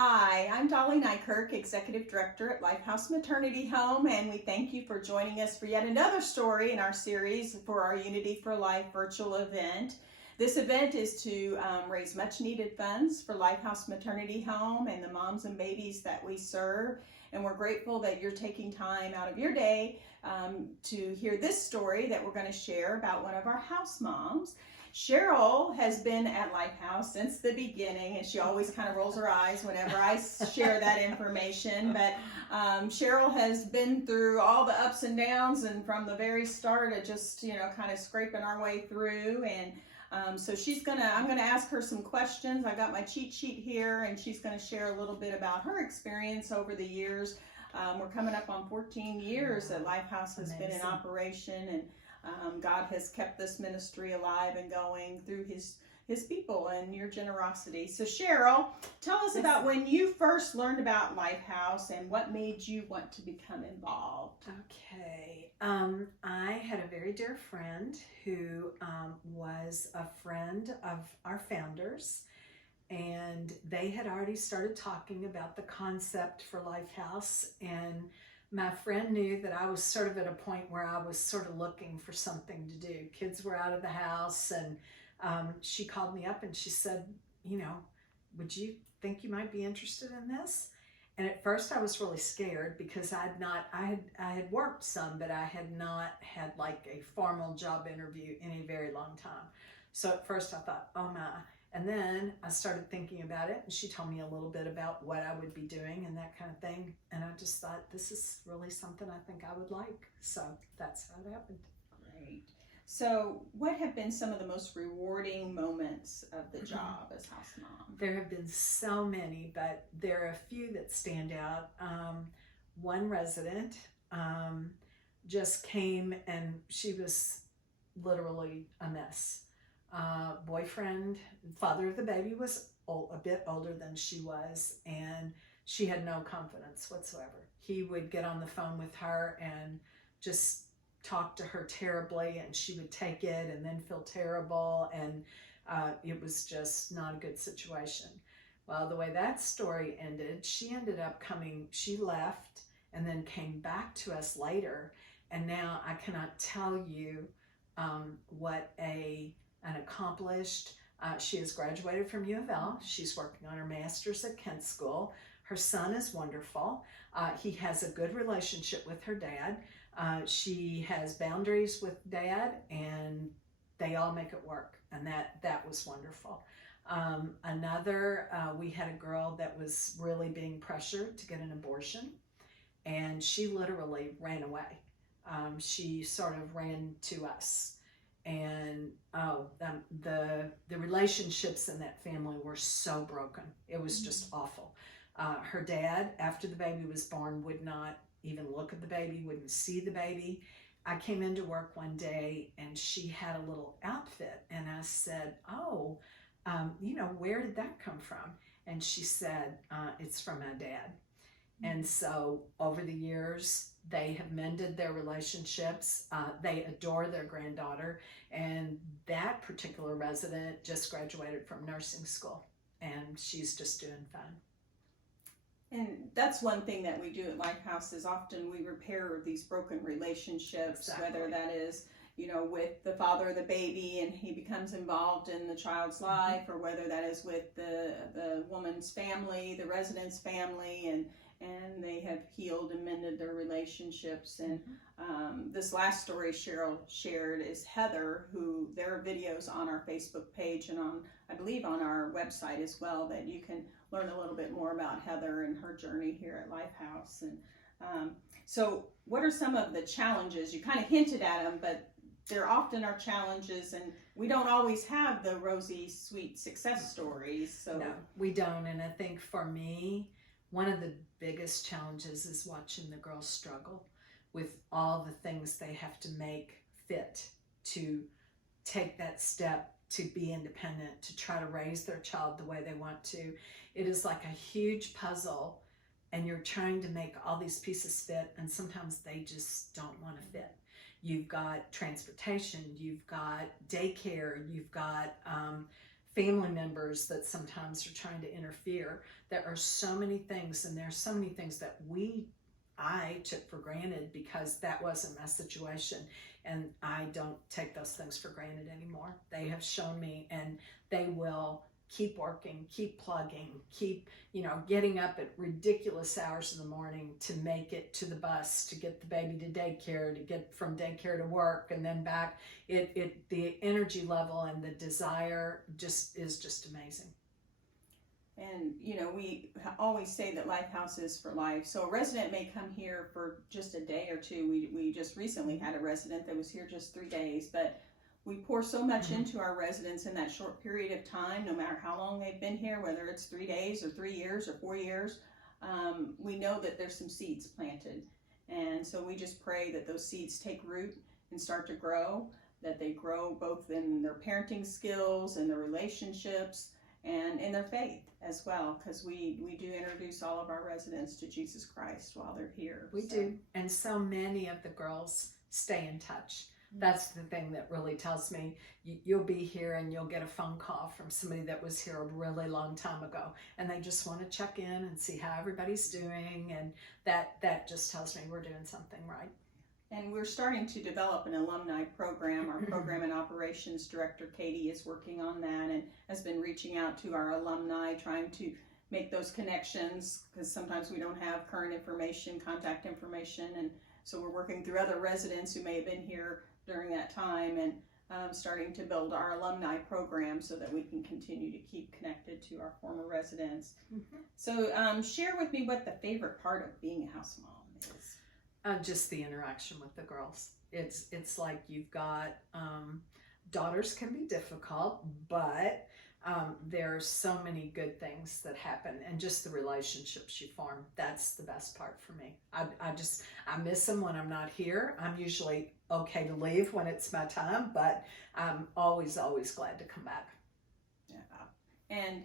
Hi, I'm Dolly Nykirk, Executive Director at Lifehouse Maternity Home, and we thank you for joining us for yet another story in our series for our Unity for Life virtual event. This event is to raise much needed funds for Lifehouse Maternity Home and the moms and babies that we serve, and we're grateful that you're taking time out of your day to hear this story that we're going to share about one of our house moms. Sheryl has been at Lifehouse since the beginning, and she always kind of rolls her eyes whenever I share that information. But Sheryl has been through all the ups and downs, and from the very start of just kind of scraping our way through. And so I'm gonna ask her some questions. I got my cheat sheet here, and she's gonna share a little bit about her experience over the years. We're coming up on 14 years that Lifehouse has been in operation, and God has kept this ministry alive and going through his people and your generosity. So Sheryl, tell us about when you first learned about Lifehouse and what made you want to become involved. Okay. I had a very dear friend who was a friend of our founders, and they had already started talking about the concept for Lifehouse, and my friend knew that I was sort of at a point where I was sort of looking for something to do. Kids were out of the house, and she called me up and she said, would you think you might be interested in this? And at first I was really scared because I had worked some, but I had not had like a formal job interview in a very long time. So at first I thought, oh my. And then I started thinking about it, and she told me a little bit about what I would be doing and that kind of thing. And I just thought, this is really something I think I would like. So that's how it happened. Great. So what have been some of the most rewarding moments of the job as house mom? There have been so many, but there are a few that stand out. One resident just came, and she was literally a mess. Boyfriend, father of the baby, was a bit older than she was, and she had no confidence whatsoever. He would get on the phone with her and just talk to her terribly, and she would take it and then feel terrible, and it was just not a good situation. Well, the way that story ended, she ended up she left and then came back to us later, and now I cannot tell you what an accomplished. She has graduated from U of L. She's working on her master's at Kent School. Her son is wonderful. He has a good relationship with her dad. She has boundaries with dad, and they all make it work, and that was wonderful. We had a girl that was really being pressured to get an abortion, and she literally ran away. She sort of ran to us. And the relationships in that family were so broken. It was just awful. Her dad, after the baby was born, would not even look at the baby, wouldn't see the baby. I came into work one day, and she had a little outfit, and I said, where did that come from? And she said, it's from my dad. And so over the years, they have mended their relationships. They adore their granddaughter. And that particular resident just graduated from nursing school, and she's just doing fine. And that's one thing that we do at Lifehouse is often we repair these broken relationships, Exactly. Whether that is, with the father of the baby and he becomes involved in the child's life, or whether that is with the woman's family, the resident's family, and they have healed and mended their relationships. And this last story Sheryl shared is Heather, who there are videos on our Facebook page and I believe on our website as well, that you can learn a little bit more about Heather and her journey here at Lifehouse. And so what are some of the challenges? You kind of hinted at them, but there often are challenges, and we don't always have the rosy, sweet success stories. So no, we don't. And I think for me, one of the biggest challenges is watching the girls struggle with all the things they have to make fit to take that step to be independent, to try to raise their child the way they want to. It is like a huge puzzle, and you're trying to make all these pieces fit, and sometimes they just don't want to fit. You've got transportation, you've got daycare, you've got family members that sometimes are trying to interfere. There are so many things, and there's so many things that I took for granted because that wasn't my situation. And I don't take those things for granted anymore. They have shown me, and they will keep working, keep plugging, keep, getting up at ridiculous hours in the morning to make it to the bus, to get the baby to daycare, to get from daycare to work and then back. The energy level and the desire is just amazing. And, we always say that Lifehouse is for life. So a resident may come here for just a day or two. We just recently had a resident that was here just 3 days, but we pour so much into our residents in that short period of time, no matter how long they've been here, whether it's 3 days or 3 years or 4 years. We know that there's some seeds planted. And so we just pray that those seeds take root and start to grow, that they grow both in their parenting skills and their relationships and in their faith as well, because we do introduce all of our residents to Jesus Christ while they're here. We do. And so many of the girls stay in touch. That's the thing that really tells me you'll be here and you'll get a phone call from somebody that was here a really long time ago, and they just want to check in and see how everybody's doing, and that just tells me we're doing something right. And we're starting to develop an alumni program. Our program and operations director, Katie, is working on that and has been reaching out to our alumni, trying to make those connections, because sometimes we don't have current information, contact information, and so we're working through other residents who may have been here during that time, and starting to build our alumni program so that we can continue to keep connected to our former residents. So share with me what the favorite part of being a house mom is. Just the interaction with the girls. It's like you've got, daughters can be difficult, but there's so many good things that happen, and just the relationships you form. That's the best part for me. I miss them when I'm not here. I'm usually okay to leave when it's my time, but I'm always glad to come back. Yeah. And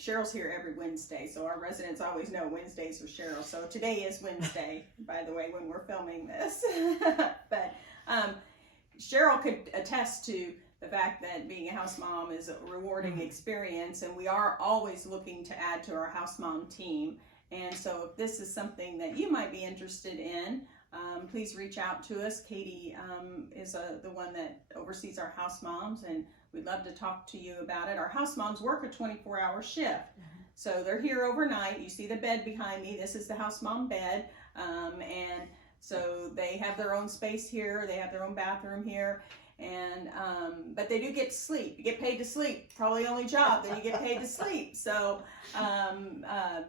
Sheryl's here every Wednesday, so our residents always know Wednesdays with Sheryl. So today is Wednesday, by the way, when we're filming this. But Sheryl could attest to the fact that being a house mom is a rewarding experience, and we are always looking to add to our house mom team. And so if this is something that you might be interested in, please reach out to us. Katie is the one that oversees our house moms, and we'd love to talk to you about it. Our house moms work a 24-hour shift. So they're here overnight. You see the bed behind me. This is the house mom bed. And so they have their own space here. They have their own bathroom here. And but they do get to sleep. You get paid to sleep. Probably the only job that you get paid to sleep. So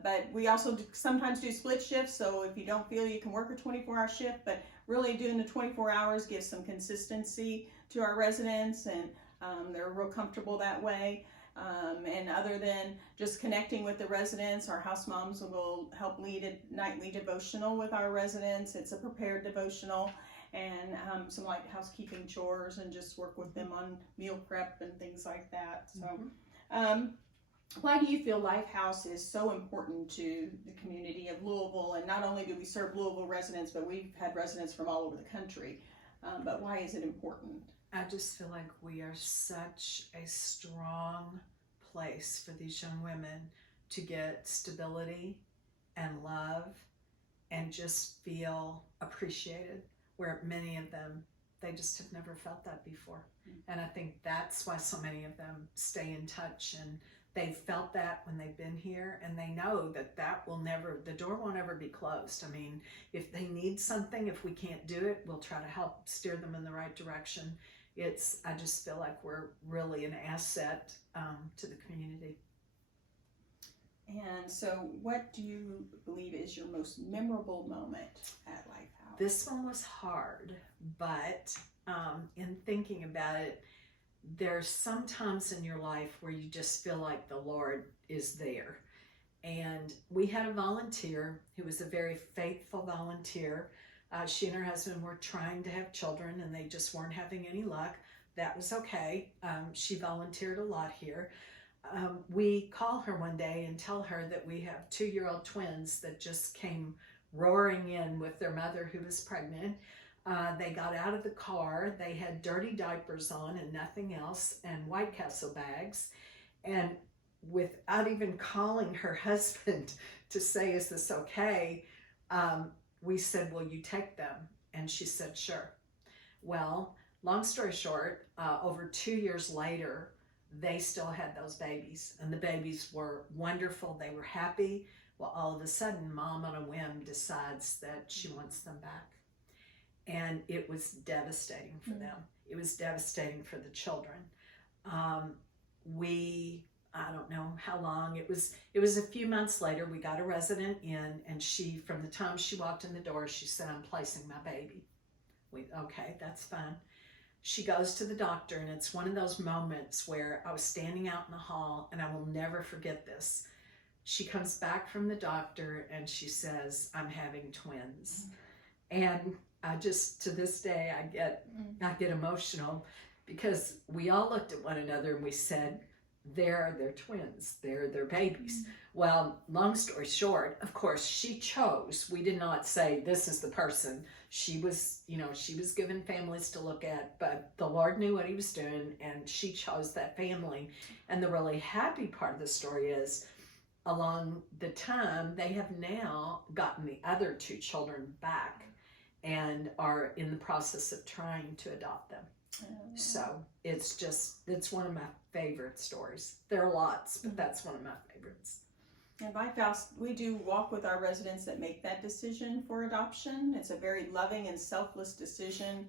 but we also sometimes do split shifts, so if you don't feel you can work a 24-hour shift, but really doing the 24 hours gives some consistency to our residents, and they're real comfortable that way. And other than just connecting with the residents, our house moms will help lead a nightly devotional with our residents. It's a prepared devotional, and some light housekeeping chores, and just work with them on meal prep and things like that. So why do you feel Lifehouse is so important to the community of Louisville? And not only do we serve Louisville residents, but we've had residents from all over the country. But why is it important? I just feel like we are such a strong place for these young women to get stability and love and just feel appreciated, where many of them, they just have never felt that before. And I think that's why so many of them stay in touch, and they've felt that when they've been here, and they know that the door won't ever be closed. I mean, if they need something, if we can't do it, we'll try to help steer them in the right direction. I just feel like we're really an asset to the community. And so what do you believe is your most memorable moment at Lifehouse? This one was hard, but in thinking about it, there's some times in your life where you just feel like the Lord is there. And we had a volunteer who was a very faithful volunteer. She and her husband were trying to have children, and they just weren't having any luck. That was okay. She volunteered a lot here. We call her one day and tell her that we have 2-year-old twins that just came roaring in with their mother who was pregnant. They got out of the car. They had dirty diapers on and nothing else, and White Castle bags. And without even calling her husband to say, is this okay? We said, will you take them? And she said, sure. Well, long story short, over 2 years later, they still had those babies, and the babies were wonderful. They were happy. Well, all of a sudden, Mom on a whim decides that she wants them back. And it was devastating for them. It was devastating for the children. I don't know how long, it was a few months later, we got a resident in, and she, from the time she walked in the door, she said, I'm placing my baby. Okay, that's fine. She goes to the doctor, and it's one of those moments where I was standing out in the hall, and I will never forget this. She comes back from the doctor, and she says, I'm having twins. And I just, to this day, I get emotional, because we all looked at one another and we said, they're twins, they're their babies. Well, long story short, of course, she chose. We did not say, this is the person. She was given families to look at, but the Lord knew what he was doing, and she chose that family. And the really happy part of the story is, along the time, they have now gotten the other 2 children back and are in the process of trying to adopt them. So it's one of my favorite stories. There are lots, but that's one of my favorites. At Lifehouse, we do walk with our residents that make that decision for adoption. It's a very loving and selfless decision.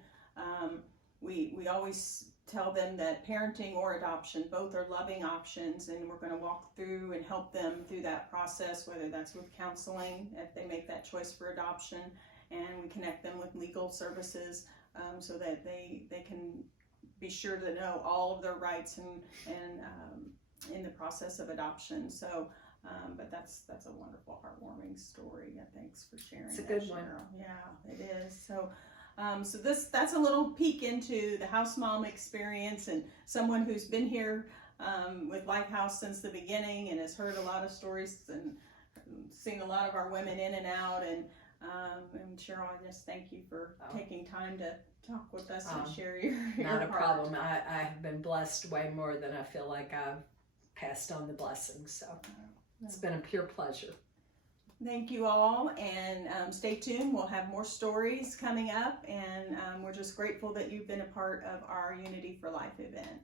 We always tell them that parenting or adoption, both are loving options, and we're going to walk through and help them through that process, whether that's with counseling, if they make that choice for adoption, and we connect them with legal services so that they can be sure to know all of their rights and in the process of adoption. So, but that's a wonderful, heartwarming story. Thanks for sharing. It's a good Sheryl. one. Yeah, it is. So, that's a little peek into the house mom experience, and someone who's been here with Lifehouse since the beginning and has heard a lot of stories and seen a lot of our women in and out. And Sheryl, I just thank you for taking time to talk with us and share your not a heart. problem. I have been blessed way more than I feel like I've passed on the blessings. So it's been a pure pleasure. Thank you all, and stay tuned. We'll have more stories coming up, and we're just grateful that you've been a part of our Unity for Life event.